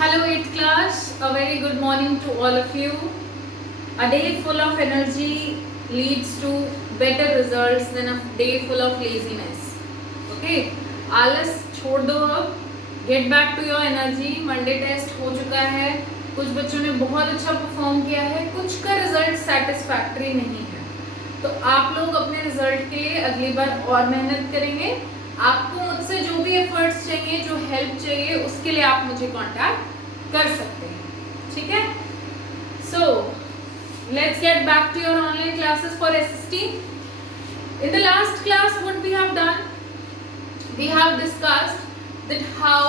Hello 8th class, a very good morning to all of you. A day full of energy leads to better results than a day full of laziness. Okay, आलस छोड़ दो अब, get back to your energy. Monday test हो चुका है, कुछ बच्चों ने बहुत अच्छा परफॉर्म किया है, कुछ का रिजल्ट सेटिस्फैक्ट्री नहीं है. तो आप लोग अपने रिजल्ट के लिए अगली बार और मेहनत करेंगे. आपको मुझसे जो भी एफर्ट्स चाहिए, जो हेल्प चाहिए, उसके लिए आप मुझे कांटेक्ट कर सकते हैं. ठीक है. So let's get back to your online classes for SST. In the last class, what we have done, we have discussed that how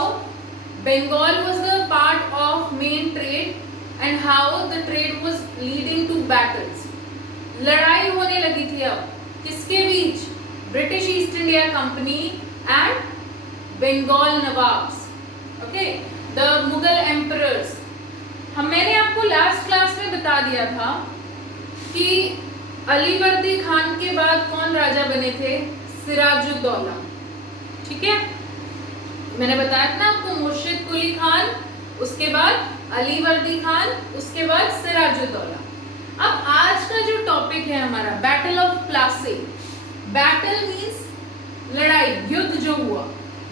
Bengal was the part of main trade and how the trade was leading to battles. लड़ाई होने लगी थी अब किसके बीच? British East India Company and Bengal nawabs. Okay, the Mughal emperors. मैंने आपको last class में बता दिया था कि अलीवर्दी खान के बाद कौन राजा बने थे? सिराजुद्दौला. ठीक है, मैंने बताया था ना आपको, मुर्शिद कुली खान, उसके बाद अलीवर्दी खान, उसके बाद सिराजुद्दौला. अब आज का जो टॉपिक है हमारा, battle of Plassey. Battle means लड़ाई, युद्ध जो हुआ,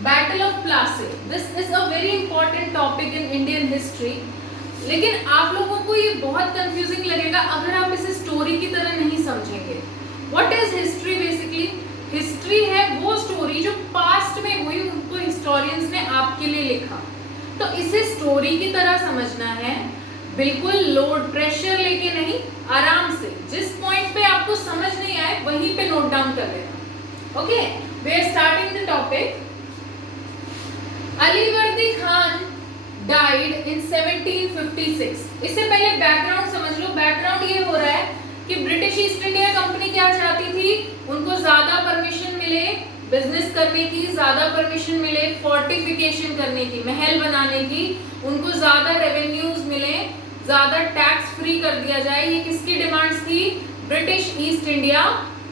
battle of Plassey. This is a very important topic in Indian history. लेकिन आप लोगों को ये बहुत कंफ्यूजिंग लगेगा अगर आप इसे स्टोरी की तरह नहीं समझेंगे. What is history? Basically history है वो स्टोरी जो पास्ट में हुई, उनको हिस्टोरियंस ने आपके लिए लिखा. तो इसे स्टोरी की तरह समझना है, बिल्कुल लोड प्रेशर लेके नहीं, आराम से. जिस पॉइंट पे आपको समझ नहीं आए वहीं पे नोट डाउन कर लेना. Okay, we are starting the topic. Alivardi Khan died in 1756. इससे पहले बैकग्राउंड समझ लो. बैकग्राउंड ये हो रहा है कि ब्रिटिश ईस्ट इंडिया कंपनी क्या चाहती थी? उनको ज्यादा परमिशन मिले बिजनेस करने की, ज्यादा परमिशन मिले फोर्टिफिकेशन करने की, महल बनाने की, उनको ज्यादा रेवेन्यूज मिले, ज्यादा टैक्स फ्री कर दिया जाए. ये किसकी डिमांड्स थी? ब्रिटिश ईस्ट इंडिया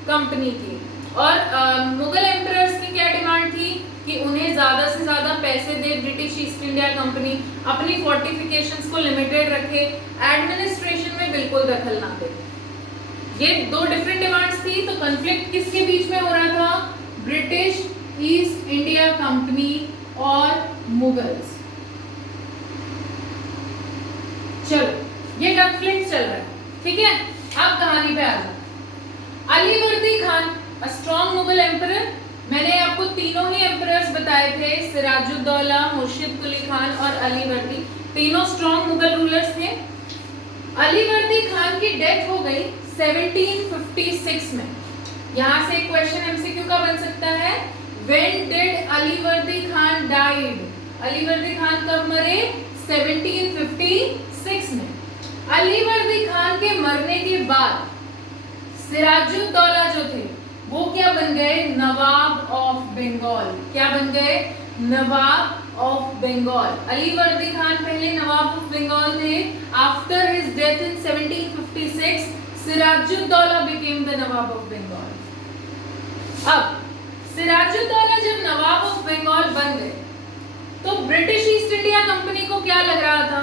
कंपनी की. और मुगल एम्परर्स की क्या डिमांड थी? कि उन्हें ज्यादा से ज्यादा पैसे दे ब्रिटिश ईस्ट इंडिया कंपनी, अपनी फोर्टिफिकेशंस को लिमिटेड रखे, एडमिनिस्ट्रेशन में बिल्कुल दखल ना दे. ये दो डिफरेंट डिमांड्स थी. तो कॉन्फ्लिक्ट किसके बीच में हो रहा था? ब्रिटिश ईस्ट इंडिया कंपनी और मुगल्स. चलो, ये कॉन्फ्लिक्ट चल रहा है. ठीक है, अब कहानी पे आ जाओ. Alivardi Khan, a strong Mughal emperor. मैंने आपको तीनों ही एम्परर्स बताए थे, सिराजुद्दौला, मुर्शिद कुली खान और अलीवर्दी. तीनों स्ट्रॉन्ग मुगल रूलर्स थे. अलीवर्दी खान की डेथ हो गई 1756 में. यहाँ से एक क्वेश्चन एमसीक्यू का बन सकता है. When did Alivardi Khan died? Alivardi Khan कब मरे? 1756 में. अलीवर्दी खान के मरने के बाद सिराजुद्दौला जो थे वो क्या बन गए? नवाब ऑफ बंगाल. क्या बन गए? नवाब ऑफ बंगाल. अलीवर्दी खान पहले नवाब ऑफ बंगाल थे. After his death in 1756 Sirajuddaula became the Nawab of Bengal. अब सिराजुद्दौला जब नवाब ऑफ बंगाल बन गए तो ब्रिटिश ईस्ट इंडिया कंपनी को क्या लग रहा था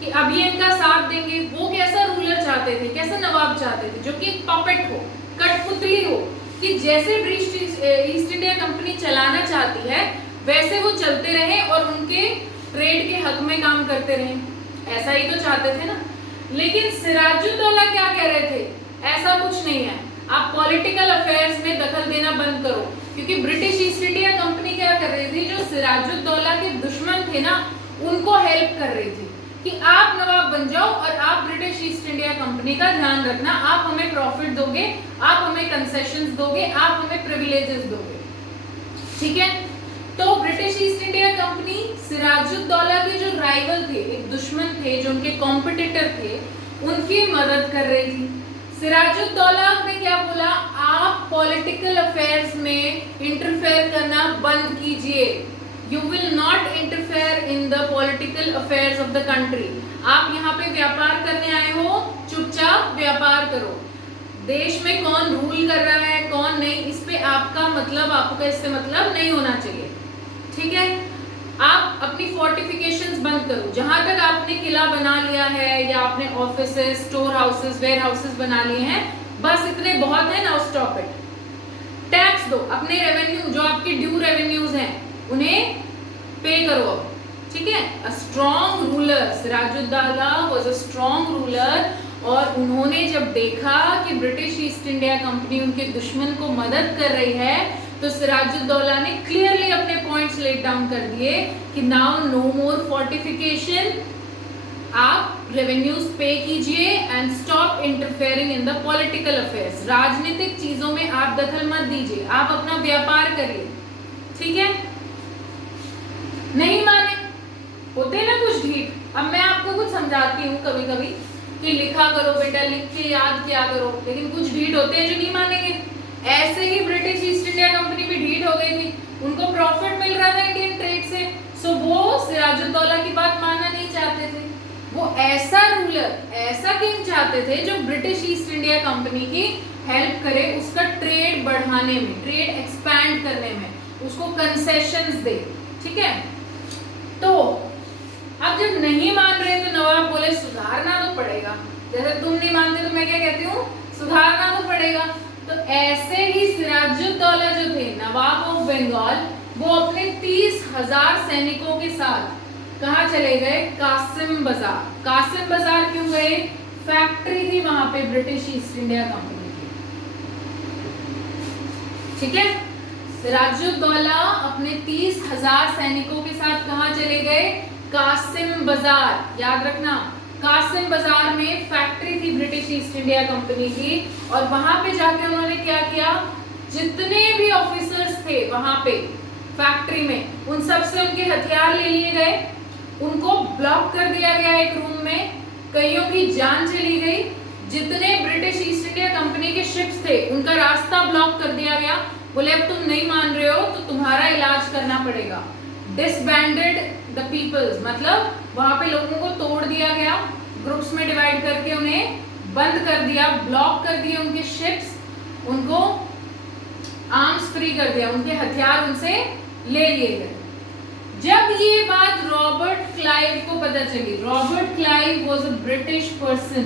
कि अब ये इनका साथ देंगे. वो कैसा रूलर चाहते थे, कैसा नवाब चाहते थे? जो कि पपेट हो, कठपुतली हो, कि जैसे ब्रिटिश ईस्ट इंडिया कंपनी चलाना चाहती है वैसे वो चलते रहे और उनके ट्रेड के हक में काम करते रहे. ऐसा ही तो चाहते थे ना. लेकिन सिराजुद्दौला क्या कह रहे थे? ऐसा कुछ नहीं है, आप पॉलिटिकल अफेयर्स में दखल देना बंद करो. क्योंकि ब्रिटिश ईस्ट इंडिया कंपनी क्या कर रही थी? जो सिराजुद्दौला के दुश्मन थे ना, उनको हेल्प कर रही थी कि आप नवाब बन जाओ और आप ब्रिटिश ईस्ट इंडिया कंपनी का ध्यान रखना, आप हमें प्रॉफिट दोगे, आप हमें कंसेशंस दोगे, आप हमें प्रिविलेजेस दोगे. ठीक है. तो British East India Company Sirajuddaula के जो राइवल थे, एक दुश्मन थे, जो उनके कॉम्पिटिटर थे, उनकी मदद कर रही थी. सिराजुद्दौला ने क्या बोला? आप पॉलिटिकल अफेयर्स में इंटरफेयर करना बंद कीजिए. You will not interfere in the political affairs of the country. आप यहाँ पे व्यापार करने आए हो, चुपचाप व्यापार करो. देश में कौन रूल कर रहा है कौन नहीं, इस पे आपका मतलब, आपका इससे मतलब नहीं होना चाहिए. ठीक है. आप अपनी फोर्टिफिकेशंस बंद करो। जहां तक आपने किला बना लिया है या आपने offices, storehouses, warehouses बना लिए हैं, बस इतने बहुत है, नाउ स्टॉप इट। टैक्स दो, अपने रेवेन्यू जो आपके ड्यू रेवेन्यूज हैं उन्हें पे करो अब, ठीक है। A strong ruler, Sirajuddaula was a strong ruler, और उन्होंने जब देखा कि ब्रिटिश ईस्ट इंडिया कंपनी उनके दुश्मन को मदद कर रही है, तो सिराजुद्दौला ने क्लियरली अपने पॉइंट्स लेट डाउन कर दिए कि नाउ नो मोर फोर्टिफिकेशन, आप रेवेन्यूज पे कीजिए and stop interfering in the political affairs. राजनीतिक चीजों में आप दखल मत दीजिए, आप अपना व्यापार करिए, ठीक है। नहीं माने, होते ना कुछ ढीठ। अब मैं आपको कुछ समझाती हूँ कभी कभी कि लिखा करो बेटा, लिख के याद किया करो, लेकिन कुछ ढीठ होते हैं जो नहीं मानेंगे। ऐसे ही ब्रिटिश ईस्ट इंडिया कंपनी भी ढीठ हो गई थी, उनको प्रॉफिट मिल रहा था इंडियन ट्रेड से, सो वो सिराजुद्दौला की बात मानना नहीं चाहते थे। वो ऐसा रूलर, ऐसा किंग चाहते थे जो ब्रिटिश ईस्ट इंडिया कंपनी की हेल्प करे, उसका ट्रेड बढ़ाने में, ट्रेड एक्सपैंड करने में, उसको कंसेशंस दे, ठीक है। तो अब जब नहीं मान रहे तो नवाब बोले सुधारना तो पड़ेगा, जैसे तुम नहीं मानते तो मैं क्या कहती हूँ, सुधारना तो पड़ेगा। तो ऐसे ही सिराजुद्दौला जो थे नवाब ऑफ बंगाल, वो अपने 30,000 सैनिकों के साथ कहाँ चले गए, कासिम बाजार। कासिम बाजार क्यों गए, फैक्ट्री थी वहां पे ब्रिटिश ईस्ट इंडिया कंपनी की, ठीक है। सिराजुद्दौला अपने 30,000 सैनिकों के साथ कहाँ चले गए, कासिम बाजार। याद रखना, कासिम बाजार में फैक्ट्री थी ब्रिटिश ईस्ट इंडिया कंपनी की, और वहां पे जाके उन्होंने क्या किया, जितने भी ऑफिसर्स थे वहां पे फैक्ट्री में, उन सब से उनके हथियार ले लिए गए, उनको ब्लॉक कर दिया गया एक रूम में, कईयों की जान चली गई। जितने ब्रिटिश ईस्ट इंडिया कंपनी के शिप्स थे उनका रास्ता ब्लॉक कर दिया गया। बोले अब तुम नहीं मान रहे हो तो तुम्हारा इलाज करना पड़ेगा। डिसबैंडेड द पीपल्स, मतलब वहां पे लोगों को तोड़ दिया गया, ग्रुप्स में डिवाइड करके उन्हें बंद कर दिया, ब्लॉक कर दिए उनके शिप्स, उनको आर्म्स फ्री कर दिया, उनके हथियार उनसे ले लिए गए। जब ये बात रॉबर्ट क्लाइव को पता चली, Robert Clive was a British person,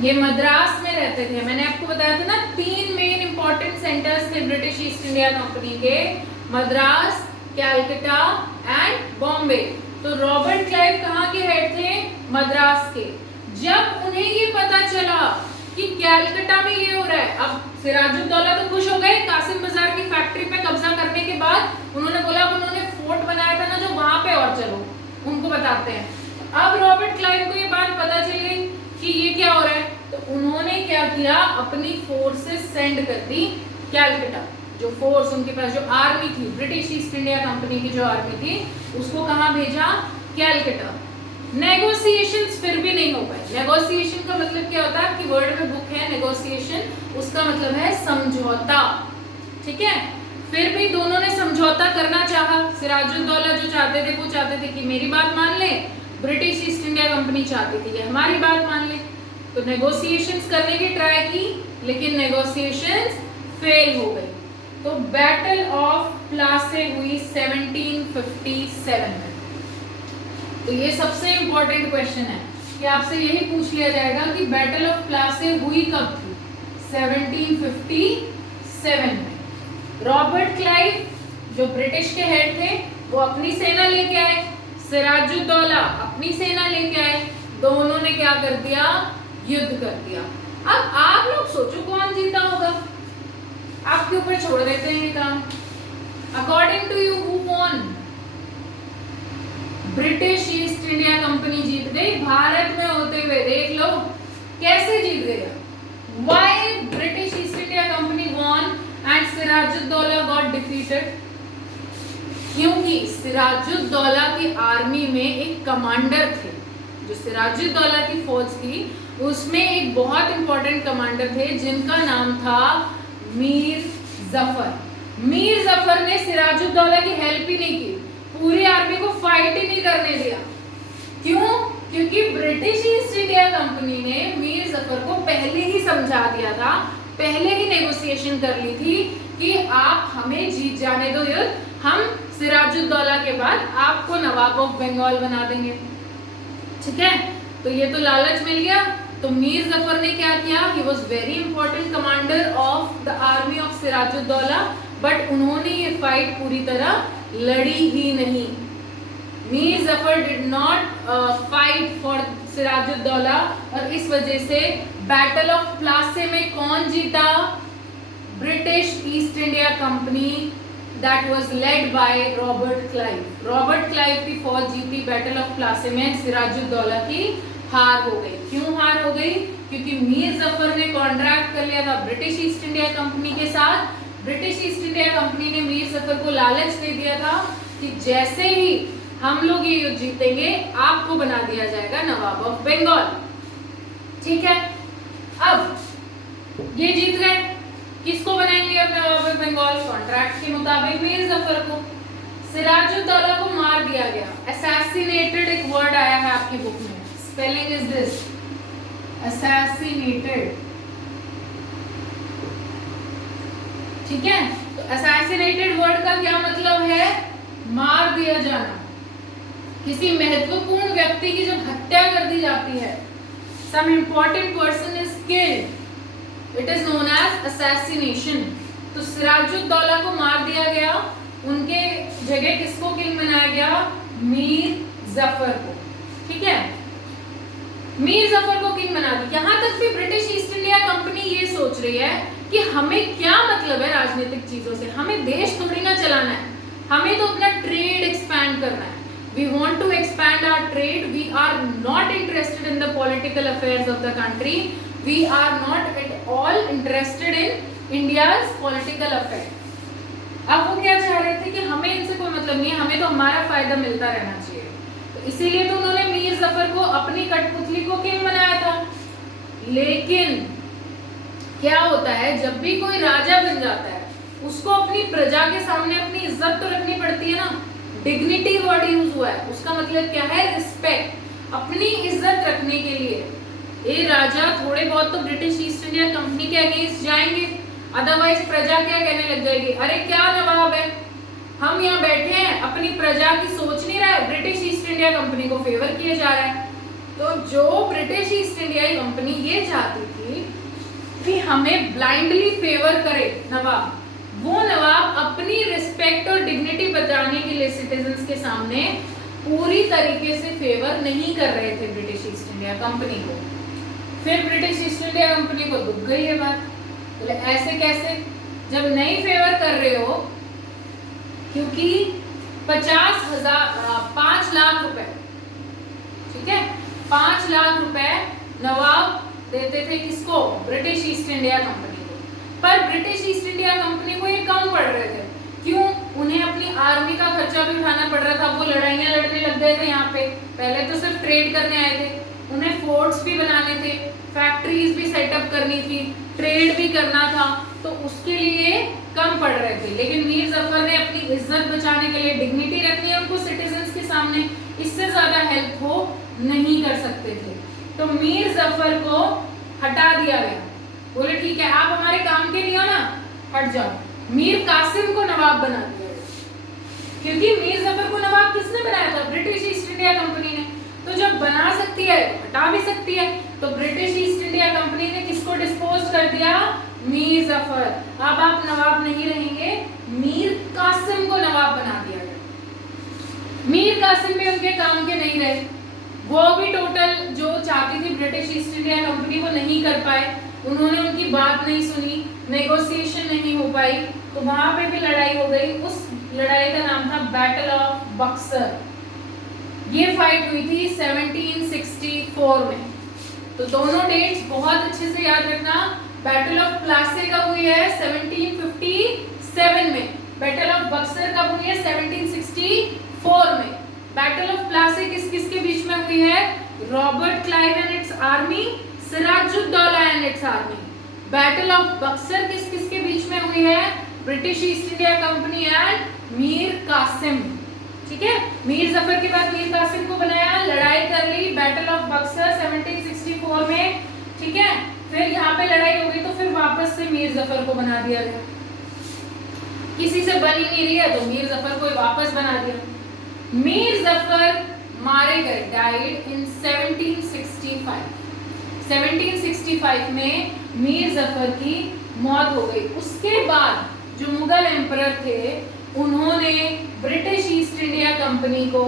ये मद्रास में रहते थे। मैंने आपको बताया था ना 3 मेन इंपॉर्टेंट सेंटर्स थे ब्रिटिश ईस्ट इंडिया कंपनी के, मद्रास, कैलकाटा एंड बॉम्बे। तो रॉबर्ट क्लाइव कहाँ के हेड थे, मद्रास के। जब उन्हें ये पता चला कि कैलकाटा में ये हो रहा है, अब सिराजुद्दौला तो खुश हो गए, कासिम बाजार की फैक्ट्री पे कब्जा करने के बाद उन्होंने बोला, अब उन्होंने फोर्ट बनाया था ना जो वहां पे, और चलो उनको बताते हैं। अब रॉबर्ट क्लाइव को ये बात पता चल गई कि ये क्या हो रहा है, तो उन्होंने क्या किया, अपनी फोर्सेस सेंड कर दी कैलकाटा। जो फोर्स उनके पास, जो आर्मी थी ब्रिटिश ईस्ट इंडिया कंपनी की, जो आर्मी थी, उसको कहाँ भेजा, कैलकाटा। नेगोशिएशंस फिर भी नहीं हो पाए। नेगोशिएशन का मतलब क्या होता है, आपकी वर्ड में बुक है नेगोशिएशन, उसका मतलब है समझौता, ठीक है। फिर भी दोनों ने समझौता करना चाहा। सिराजुद्दौला जो चाहते थे वो चाहते थे कि मेरी बात मान ले, ब्रिटिश ईस्ट इंडिया कंपनी चाहती थी कि हमारी बात मान ले। तो नेगोशिएशंस करने की ट्राई की, लेकिन नेगोशिएशंस फेल हो गई। तो बैटल ऑफ प्लासे हुई 1757 में। तो ये सबसे इंपॉर्टेंट क्वेश्चन है कि आपसे यही पूछ लिया जाएगा कि बैटल ऑफ प्लासे हुई कब थी, 1757 में। रॉबर्ट क्लाइव जो ब्रिटिश के हेड थे वो अपनी सेना लेके आए, सिराजुद्दौला अपनी सेना लेके आए, दोनों ने क्या कर दिया, युद्ध कर दिया। अब आप लोग सोचो कौन जीता होगा, आपके ऊपर छोड़ देते हैं ये काम। According to you who won, British East India Company जीत गई। भारत में होते हुए देख लो कैसे जीत गया। Why British East India Company won and Siraj-ud-Daulah got defeated? क्योंकि सिराजुद्दौला की आर्मी में एक कमांडर थे, जो सिराजुद्दौला की फौज थी उसमें एक बहुत इंपॉर्टेंट कमांडर थे जिनका नाम था मीर जफर। मीर जफर ने सिराजुद्दौला की हेल्प ही नहीं की, पूरी आर्मी को फाइट ही नहीं करने दिया। क्यों? क्योंकि ब्रिटिश ईस्ट इंडिया कंपनी ने मीर जफर को पहले ही समझा दिया था, पहले ही नेगोशिएशन कर ली थी कि आप हमें जीत जाने दो युद्ध, हम सिराजुद्दौला के बाद आपको नवाब ऑफ बंगाल बना देंगे। ठीक है, तो ये तो लालच मिल गया। तो मीर जफर ने क्या किया, he was very important commander of the army of Sirajuddaula, but उन्होंने ये फाइट पूरी तरह लड़ी ही नहीं। Mir Jafar did not fight for Sirajuddaula, और इस वजह से बैटल ऑफ प्लासे में कौन जीता, British East India company, that was led by Robert Clive. Robert Clive की फौज जीती बैटल ऑफ प्लासे में, सिराजुद्दौला की हार हो गई। क्यों हार हो गई, क्योंकि मीर जफर ने कॉन्ट्रैक्ट कर लिया था ब्रिटिश ईस्ट इंडिया कंपनी के साथ। ब्रिटिश ईस्ट इंडिया कंपनी ने मीर जफर को लालच दे दिया था कि जैसे ही हम लोग ये युद्ध जीतेंगे आपको बना दिया जाएगा नवाब ऑफ बंगाल। ठीक है, अब ये जीत गए, किसको बनाएंगे अब नवाब ऑफ बंगाल, कॉन्ट्रैक्ट के मुताबिक मीर जफर को। सिराजुद्दौला को मार दिया गया, असैसिनेटेड एक वर्ड आया है आपकी बुक में, स्पेलिंग इज दिस, असैसिनेटेड। ठीक है, तो असैसिनेटेड वर्ड का क्या मतलब है, मार दिया जाना। किसी महत्वपूर्ण व्यक्ति की जब हत्या कर दी जाती है, some important person is killed, it is known as assassination. तो सिराजुद्दौला को मार दिया गया, उनके जगह किसको किंग बनाया गया, मीर जफर को। ठीक है, मीर जफर को किंग बना दिया। यहां तक भी ब्रिटिश ईस्ट इंडिया कंपनी ये सोच रही है कि हमें क्या मतलब है राजनीतिक चीजों से, हमें देश थोड़ी ना चलाना है, हमें तो अपना ट्रेड एक्सपैंड करना है। We want to expand our trade. We are not interested in the political affairs of the country. We are not at all interested in India's political affairs. अब वो क्या चाह रहे थे कि हमें इनसे कोई मतलब नहीं है, हमें तो हमारा फायदा मिलता रहना चाहिए। तो इसीलिए तो उन्होंने मीर जफर को अपनी कठपुतली को किंग बनाया था। लेकिन क्या होता है, जब भी कोई राजा बन जाता है उसको अपनी प्रजा के सामने अपनी इज्जत तो रखनी पड़ती है ना। डिग्निटी वर्ड यूज हुआ है, उसका मतलब क्या है, रिस्पेक्ट। अपनी इज्जत रखने के लिए ये राजा थोड़े बहुत तो ब्रिटिश ईस्ट इंडिया कंपनी के अगेंस्ट जाएंगे, अदरवाइज प्रजा क्या कहने लग जाएगी, अरे क्या नवाब है, हम यहाँ बैठे हैं, अपनी प्रजा की सोच नहीं रहा है, ब्रिटिश ईस्ट इंडिया कंपनी को फेवर किया जा रहा है। तो जो ब्रिटिश ईस्ट इंडिया कंपनी ये चाहती थी कि हमें ब्लाइंडली फेवर करे नवाब, वो नवाब अपनी रिस्पेक्ट और डिग्निटी बचाने के लिए सिटीजन्स के सामने पूरी तरीके से फेवर नहीं कर रहे थे ब्रिटिश ईस्ट इंडिया कंपनी को। फिर ब्रिटिश ईस्ट इंडिया कंपनी को दुख गई है बात, बोले ऐसे कैसे, जब नहीं फेवर कर रहे हो, क्योंकि 5 लाख रुपए, ठीक है, 5 लाख रुपए नवाब देते थे किसको, ब्रिटिश ईस्ट इंडिया कंपनी को। पर ब्रिटिश ईस्ट इंडिया कंपनी को ये कम पड़ रहे थे, क्यों, उन्हें अपनी आर्मी का खर्चा भी उठाना पड़ रहा था, वो लड़ाइयाँ लड़ने लग गए थे यहाँ पे, पहले तो सिर्फ ट्रेड करने आए थे, उन्हें फोर्ट्स भी बनाने थे, फैक्ट्रीज भी सेटअप करनी थी, ट्रेड भी करना था, तो उसके लिए कम पड़ रहे थे। लेकिन मीर जफर ने अपनी इज्जत बचाने के लिए, डिग्निटी रखनी है उनको सिटीजन्स के सामने, इससे ज्यादा हेल्प वो नहीं कर सकते थे, तो मीर जफर को हटा दिया गया, बोले ठीक है आप हमारे काम के नहीं हो ना, हट जाओ। मीर कासिम को नवाब बना दिया गया, क्योंकि मीर जफर को नवाब किसने बनाया था, ब्रिटिश ईस्ट इंडिया कंपनी ने, तो जब बना सकती है हटा भी सकती है, तो ब्रिटिश ईस्ट इंडिया कंपनी ने किसको डिस्पोज कर दिया, मीर जफर। अब आप नवाब नहीं रहेंगे, मीर कासिम को नवाब बना दिया गया। मीर कासिम भी उनके काम के नहीं रहे, वो भी टोटल जो चाहती थी ब्रिटिश ईस्ट इंडिया कंपनी वो नहीं कर पाए, उन्होंने उनकी बात नहीं सुनी, नेगोशिएशन नहीं हो पाई, तो वहां पे भी लड़ाई हो गई। उस लड़ाई का नाम था बैटल ऑफ बक्सर। ये फाइट हुई थी 1764 में। तो दोनों डेट्स बहुत अच्छे से याद रखना। बैटल ऑफ प्लासे कब हुई है, 1757 में। बैटल ऑफ बक्सर कब हुई है, 1764 में। बैटल ऑफ प्लासे किस किस के बीच में हुई है, Robert Clive and its army, Sirajuddaula and its army. Battle of Buxar किस किस के बीच में हुई है, British East India Company and Mir Kasim. ठीक है, मीर जफर के बाद मीर कासिम को बनाया, लड़ाई कर ली, बैटल ऑफ बक्सर 1764 में। ठीक है, फिर यहाँ पे लड़ाई हो गई तो फिर वापस से मीर जफर को बना दिया गया। किसी से बन ही नहीं रही है तो मीर जफर को वापस बना दिया। मीर जफर मारे गए, डाइड इन 1765। 1765 में मीर जफर की मौत हो गई। उसके बाद जो मुगल एम्परर थे उन्होंने ब्रिटिश ईस्ट इंडिया कंपनी को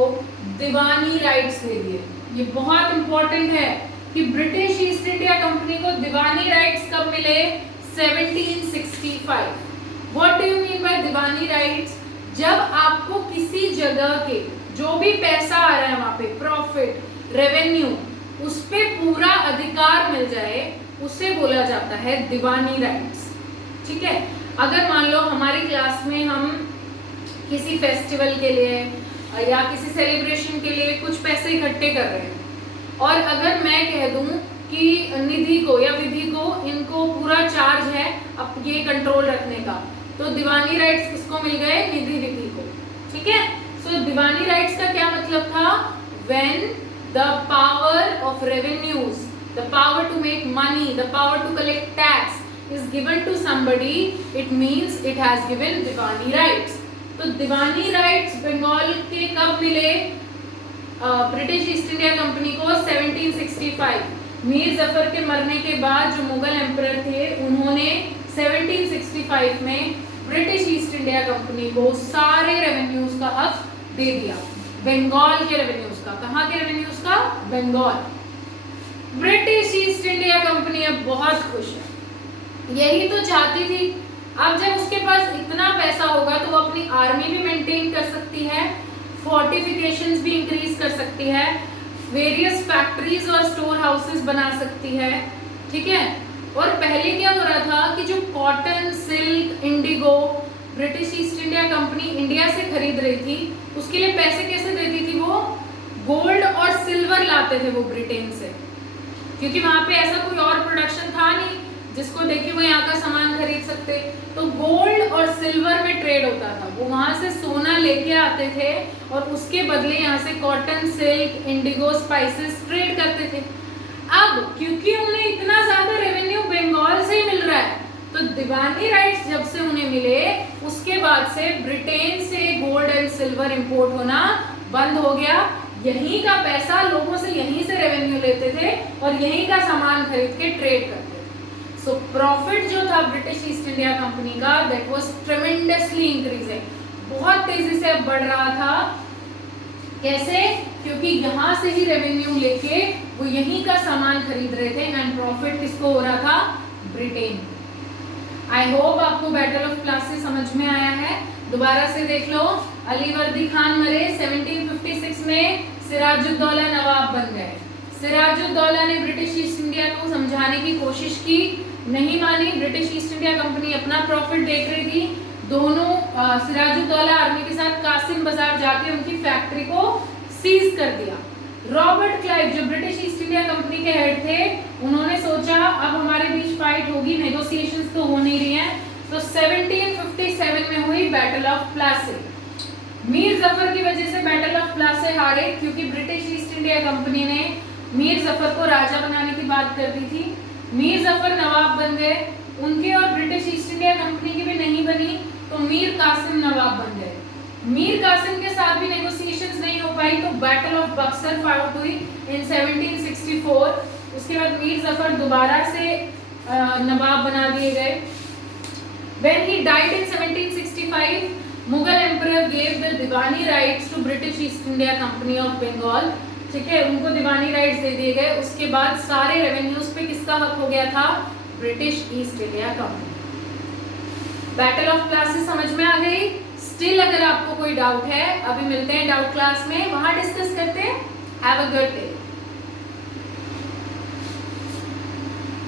दीवानी राइट्स दे दिए। ये बहुत इंपॉर्टेंट है कि ब्रिटिश ईस्ट इंडिया कंपनी को दीवानी राइट्स कब मिले? 1765। What do you mean by Deewani rights? जब आपको किसी जगह के जो भी पैसा आ रहा है वहां पे, प्रॉफिट, रेवेन्यू, उस पे पूरा अधिकार मिल जाए, उसे बोला जाता है दीवानी राइट्स। ठीक है, अगर मान लो हमारी क्लास में हम किसी फेस्टिवल के लिए या किसी सेलिब्रेशन के लिए कुछ पैसे इकट्ठे कर रहे हैं और अगर मैं कह दूं कि निधि को या विधि को इनको पूरा चार्ज है अब ये कंट्रोल रखने का, तो दीवानी राइट्स किसको मिल गए? निधि विधि को। ठीक है, सो दीवानी राइट्स का क्या मतलब था? When the power of revenues, the power to make money, the power to collect tax is given to somebody, it means it has given diwani rights. तो दीवानी राइट्स बंगाल के कब मिले? ब्रिटिश ईस्ट इंडिया कंपनी को 1765। मीर जफर के मरने के बाद जो मुगल एम्परर थे उन्होंने 1765 में ब्रिटिश ईस्ट इंडिया कंपनी को सारे रेवेन्यूज का हक दे दिया। बंगाल के रेवेन्यूज का। कहाँ के रेवेन्यूज का? Bengal. British East India Company अब बहुत खुश है, यही तो चाहती थी। अब जब उसके पास इतना पैसा होगा तो वो अपनी आर्मी भी मेंटेन कर सकती है, फोर्टिफिकेशंस भी इंक्रीज कर सकती है, वेरियस फैक्ट्रीज और स्टोर हाउसेस बना सकती है। ठीक है, और पहले क्या हो रहा था कि जो cotton, silk, Indigo British East India company India से खरीद रही थी, उसके लिए पैसे कैसे देती थी? वो गोल्ड और सिल्वर लाते थे वो ब्रिटेन से, क्योंकि वहां पे ऐसा कोई और प्रोडक्शन था नहीं जिसको देखे वो यहाँ का सामान खरीद सकते। तो गोल्ड और सिल्वर में ट्रेड होता था, वो वहां से सोना लेके आते थे और उसके बदले यहाँ से cotton, silk, Indigo, spices trade करते थे। अब क्योंकि उन्हें इतना ज्यादा रेवेन्यू बंगाल से ही मिल रहा है, तो दीवानी राइट्स जब से उन्हें मिले उसके बाद से ब्रिटेन से गोल्ड एंड सिल्वर इंपोर्ट होना बंद हो गया। यहीं का पैसा लोगों से यहीं से रेवेन्यू लेते थे और यहीं का सामान खरीद के ट्रेड करते थे। सो प्रॉफिट जो था ब्रिटिश ईस्ट इंडिया कंपनी का, दैट वाज ट्रेमेंडसली इंक्रीजिंग, बहुत तेजी से अब बढ़ रहा था। कैसे? क्योंकि यहाँ से ही रेवेन्यू लेके वो यहीं का सामान खरीद रहे थे एंड प्रॉफिट किसको हो रहा था? ब्रिटेन। आई होप आपको बैटल ऑफ प्लासी समझ में आया है। दोबारा से देख लो, अली वर्दी खान मरे 1756 में, सिराजुद्दौला नवाब बन गए। सिराजुद्दौला ने ब्रिटिश ईस्ट इंडिया को समझाने की कोशिश की, नहीं मानी। ब्रिटिश ईस्ट इंडिया कंपनी अपना प्रॉफिट देख रही थी। दोनों सिराजुद्दौला आर्मी के साथ कासिम बाजार जाके उनकी फैक्ट्री को सीज कर दिया। रॉबर्ट क्लाइव जो ब्रिटिश ईस्ट इंडिया कंपनी के हेड थे, उन्होंने सोचा अब हमारे बीच फाइट होगी, नेगोशिएशंस तो हो नहीं रही हैं, तो 1757 में हुई बैटल ऑफ प्लासी। मीर जफर की वजह से बैटल ऑफ प्लासी हारे, क्योंकि ब्रिटिश ईस्ट इंडिया कंपनी ने मीर जफर को राजा बनाने की बात कर दी थी। मीर जफर नवाब बन गए, उनके और ब्रिटिश ईस्ट इंडिया कंपनी की भी नहीं बनी, तो मीर कासिम नवाब बन गए। मीर कासिम के साथ भी नेगोशिएशंस नहीं हो पाई, तो बैटल ऑफ बक्सर फाउट हुई इन 1764। उसके बाद मीर जफर दोबारा से नवाब बना दिए गए। When he died in 1765, Mughal emperor gave the diwani rights to British East India Company of Bengal. ठीक है, उनको दीवानी राइट्स दे दिए गए। उसके बाद सारे रेवेन्यूज पे किसका हक हो गया था? British East India company. Battle of Plassey समझ में आ गई? स्टिल अगर आपको कोई डाउट है, अभी मिलते हैं डाउट क्लास में, वहां डिस्कस करते हैं। Have a good day.